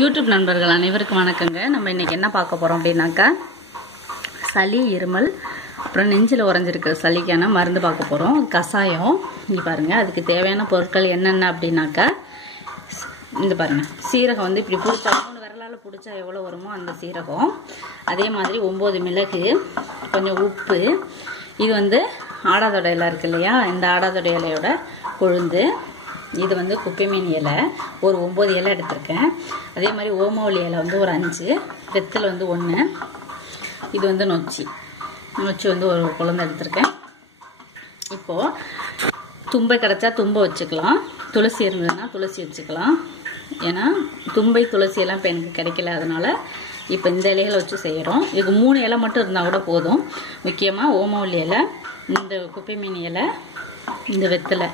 YouTube நண்பர்கள் அனைவருக்கும் வணக்கங்க. நம்ம இன்னைக்கு என்ன பார்க்க போறோம் அப்படின்னாக்கா, சளி, இருமல், அப்புறம் நெஞ்சில் உறைஞ்சிருக்கிற சளிக்கான மருந்து பார்க்க போறோம். கசாயம். இங்க பாருங்க, அதுக்கு தேவையான பொருட்கள் என்னென்ன அப்படின்னாக்கா, இந்த பாருங்க, சீரகம் வந்து இப்படி பிடிச்சா 3 விரலால் பிடிச்சா எவ்வளோ வருமோ அந்த சீரகம், அதே மாதிரி 9 மிளகு, கொஞ்சம் உப்பு, இது வந்து ஆடாதொடை இலை இருக்கு இல்லையா, இந்த ஆடாதொடை இலையோட கொழுந்து, இது வந்து குப்பைமீன் இலை ஒரு 9 இலை எடுத்திருக்கேன். அதே மாதிரி ஓமவல்லி இலை வந்து ஒரு 5, வெத்தலை வந்து 1, இது வந்து நொச்சி வந்து ஒரு குழந்தை எடுத்திருக்கேன். இப்போது தும்பை கிடச்சா தும்பை வச்சுக்கலாம், துளசி இருந்ததுன்னா துளசி வச்சுக்கலாம். ஏன்னா தும்பை துளசி எல்லாம் இப்போ எனக்கு கிடைக்கல, அதனால் இப்போ இந்த இலைகளை வச்சு செய்கிறோம். இதுக்கு 3 இலை மட்டும் இருந்தால் கூட போதும். முக்கியமாக ஓமவல்லி இலை, இந்த குப்பைமீன் இலை, இந்த வெத்தலை,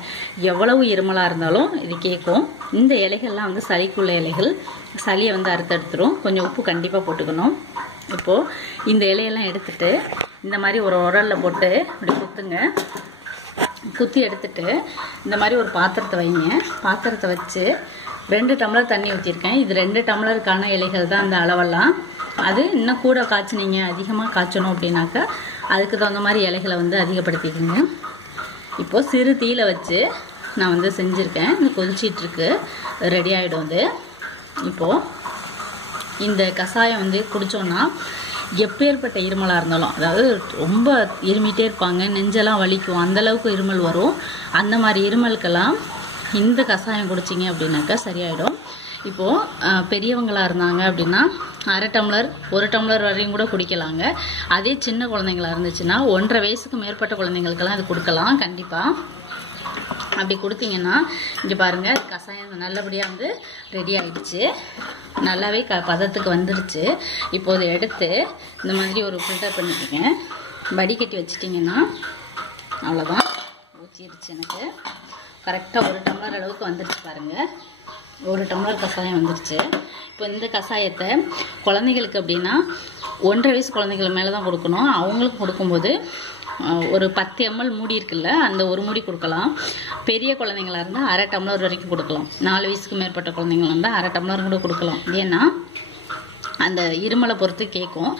எவ்வளவு இருமலாக இருந்தாலும் இது கேட்கும். இந்த இலைகள்லாம் வந்து சளிக்குள்ள இலைகள், சளியை வந்து அறுத்தெடுத்துரும். கொஞ்சம் உப்பு கண்டிப்பாக போட்டுக்கணும். இப்போது இந்த இலையெல்லாம் எடுத்துட்டு இந்த மாதிரி ஒரு உரலில் போட்டு இப்படி குத்துங்க. குத்தி எடுத்துட்டு இந்த மாதிரி ஒரு பாத்திரத்தை வைங்க. பாத்திரத்தை வச்சு 2 டம்ளர் தண்ணி ஊற்றிருக்கேன். இது 2 டம்ளருக்கான இலைகள் தான் அந்த அளவெல்லாம். அது இன்னும் கூட காய்ச்சினீங்க, அதிகமாக காய்ச்சணும் அப்படின்னாக்கா அதுக்கு தகுந்த மாதிரி இலைகளை வந்து அதிகப்படுத்திக்கோங்க. இப்போது சிறு தீயில வச்சு நான் வந்து செஞ்சுருக்கேன். இது கொதிச்சிட்ருக்கு, ரெடி ஆகிடும். அது இப்போது இந்த கஷாயம் வந்து குடித்தோன்னா எப்பேற்பட்ட இருமலாக இருந்தாலும், அதாவது ரொம்ப இருமிட்டே இருப்பாங்க, நெஞ்செல்லாம் வலிக்கும், அந்தளவுக்கு இருமல் வரும். அந்த மாதிரி இருமலுக்கெல்லாம் இந்த கஷாயம் குடிச்சிங்க அப்படின்னாக்கா சரியாயிடும். இப்போது பெரியவங்களாக இருந்தாங்க அப்படின்னா 1/2 டம்ளர் 1 டம்ளர் வரையும் கூட குடிக்கலாங்க. அதே சின்ன குழந்தைங்களா இருந்துச்சுன்னா 1.5 வயசுக்கு மேற்பட்ட குழந்தைங்களுக்கெல்லாம் இது கொடுக்கலாம் கண்டிப்பாக. அப்படி கொடுத்தீங்கன்னா இங்கே பாருங்கள், கஷாயம் நல்லபடியாக வந்து ரெடி ஆகிடுச்சு, நல்லாவே பதத்துக்கு வந்துடுச்சு. இப்போது எடுத்து இந்த மாதிரி ஒரு ஃபில்டர் பண்ணிக்கோங்க. வடிகட்டி வச்சிட்டிங்கன்னா அவ்வளோதான், ஊற்றிடுச்சு. எனக்கு கரெக்டாக 1 டம்ளர் அளவுக்கு வந்துடுச்சு பாருங்கள். 1 டம்ளர் கஷாயம் வந்துடுச்சு. இப்போ இந்த கஷாயத்தை குழந்தைகளுக்கு அப்படின்னா 1.5 வயசு குழந்தைகள் மேலே தான் கொடுக்கணும். அவங்களுக்கு கொடுக்கும்போது ஒரு 10 ml மூடி இருக்குல்ல, அந்த ஒரு மூடி கொடுக்கலாம். பெரிய குழந்தைங்களா இருந்தால் 1/2 டம்ளர் வரைக்கும் கொடுக்கலாம். 4 வயசுக்கு மேற்பட்ட குழந்தைங்களா இருந்தால் 1/2 டம்ளர் கூட கொடுக்கலாம். ஏன்னா அந்த இருமலை பொறுத்து கேட்கும்.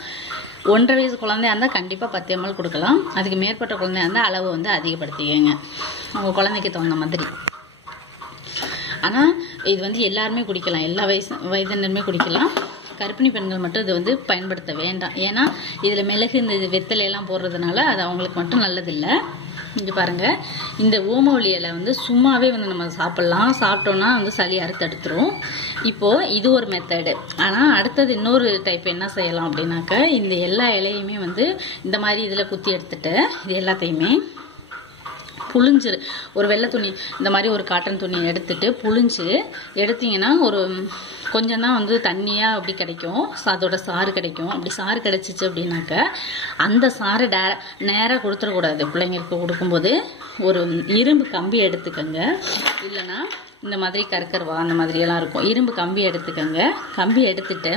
1.5 வயசு குழந்தையா இருந்தால் கண்டிப்பாக 10 ml கொடுக்கலாம். அதுக்கு மேற்பட்ட குழந்தையா இருந்தால் அளவு வந்து அதிகப்படுத்திக்கங்க, உங்கள் குழந்தைக்கு தகுந்த மாதிரி. ஆனால் இது வந்து எல்லாருமே குடிக்கலாம், எல்லா வயதினருமே குடிக்கலாம். கர்ப்பிணி பெண்கள் மட்டும் இது வந்து பயன்படுத்த வேண்டாம். ஏன்னா இதில் மிளகு, இந்த வெத்தலையெல்லாம் போடுறதுனால அது அவங்களுக்கு மட்டும் நல்லதில்லை. இங்கே பாருங்கள், இந்த ஓமவல்லி இலை வந்து சும்மாவே வந்து நம்ம சாப்பிட்லாம். சாப்பிட்டோன்னா வந்து சளி அறுத்தெடுத்துரும். இப்போது இது ஒரு மெத்தடு. ஆனால் அடுத்தது இன்னொரு டைப் என்ன செய்யலாம் அப்படின்னாக்கா, இந்த எல்லா இலையுமே வந்து இந்த மாதிரி இதில் குத்தி எடுத்துட்டு இது எல்லாத்தையுமே புழிஞ்சு, ஒரு வெள்ளை துணி, இந்த மாதிரி ஒரு காட்டன் துணி எடுத்துட்டு புழிஞ்சு எடுத்தீங்கன்னா ஒரு கொஞ்சம் தான் வந்து தண்ணியாக அப்படி கிடைக்கும், அதோட சாறு கிடைக்கும். அப்படி சாறு கிடைச்சிச்சு அப்படின்னாக்க அந்த சாறு நேராக கொடுத்துடக்கூடாது. பிள்ளைங்களுக்கு கொடுக்கும்போது ஒரு இரும்பு கம்பி எடுத்துக்கோங்க, இல்லைன்னா இந்த மாதிரி கற்கருவா அந்த மாதிரியெல்லாம் இருக்கும், இரும்பு கம்பி எடுத்துக்கோங்க. கம்பி எடுத்துட்டு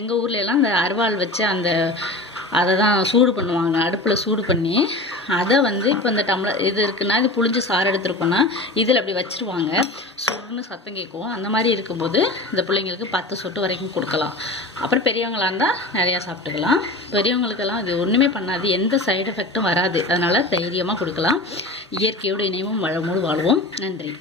எங்கள் ஊர்ல எல்லாம் இந்த அருவாள் வச்சு அதை தான் சூடு பண்ணுவாங்க, அடுப்பில் சூடு பண்ணி அதை வந்து இப்போ இந்த டம்ளர் இது இருக்குன்னா, இது புளிஞ்சு சாறு எடுத்துருக்கோன்னா இதில் அப்படி வச்சுருவாங்க, சுடுன்னு சத்தம் கேட்கும். அந்த மாதிரி இருக்கும்போது இந்த பிள்ளைங்களுக்கு 10 சொட்டு வரைக்கும் கொடுக்கலாம். அப்புறம் பெரியவங்களாக இருந்தால் நிறையா சாப்பிட்டுக்கலாம். பெரியவங்களுக்கெல்லாம் இது ஒன்றுமே பண்ணாது, எந்த சைடு எஃபெக்டும் வராது. அதனால் தைரியமாக கொடுக்கலாம். இயற்கையோடு இணைவும் வளமோடு வாழ்வோம். நன்றி.